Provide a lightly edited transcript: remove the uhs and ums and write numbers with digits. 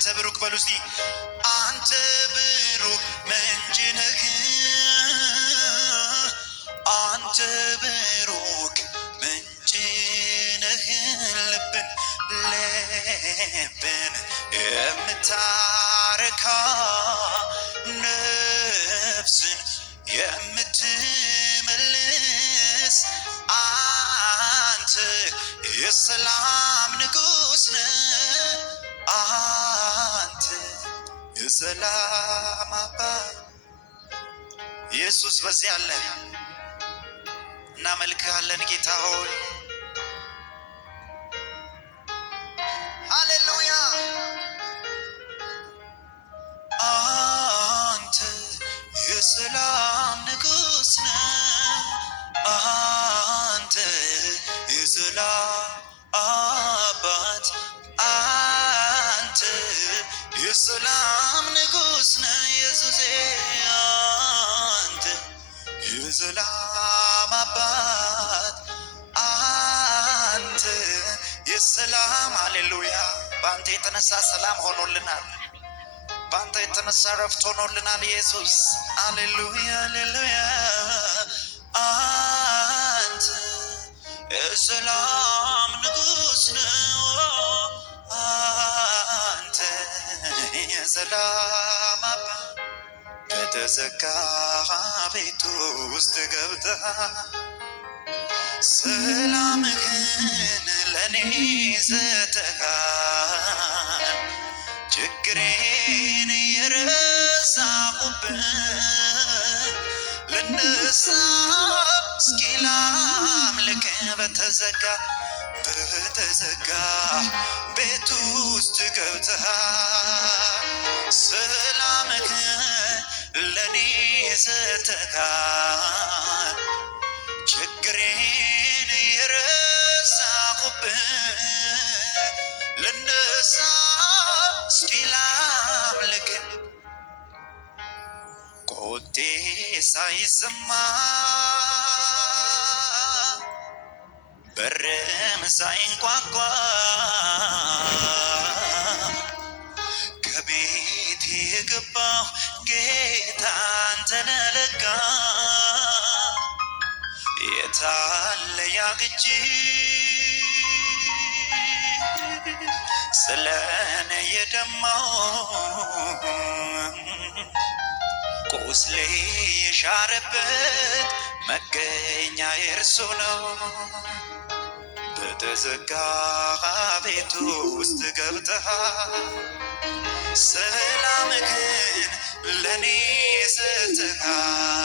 አንተ ብሩክ በሉ እስቲ አንተ ብሩክ ምንጭ ነህ አንተ ብሩክ ምንጭ ነህ ልብን የምታረካ ነፍስን የምትመልስ አንተ የሰላም ንጉሥ ነህ አንተ የሰላም አባት ኢየሱስ በዚህ አለ እናመልክሃለን ጌታ ሆይ ሃሌሉያ አንተ የሰላም ንጉሥ ነህ አንተ የሰላም አባት አንተ የሰላም ንጉሥ ነህ ኢየሱስ አንተ የሰላም አባት አንተ የሰላም ሃሌሉያ በአንተ የተነሳ ሰላም ሆኖልናል በአንተ የተነሳ ረፍት ሆኖልናል ኢየሱስ ሃሌሉያ ሃሌሉያ አንተ የሰላም ንጉሥ ነህ አንተ የሰላም አባት በተዘጋ ቤት ውስጥ ገብተህ ሰላምህን ለኔ ሰጥተሃል ችግሬን የረሳሁብህ ልነሳ እስኪ ላምልክ በተዘጋ ቤት ውስጥ ገብተሃል ሰላምህን ለኔ ሰጥተሃል ችግሬን የረሳሁብህ ልነሳ እስኪ ላምልክ ኮቴ ሳይሰማ በርም ሳይንኳኳ ከቤት የገባሁ ጌታ አንተ ነህ ለካ የታለ ያ ቅጂ ስለኔ የደማው ቁስሌ የሻረበት መገኛ የእርሱ ነው በተዘጋ ቤት ውስጥ ገብተሃል ሰላምህን ለኔ ሰጥተሃል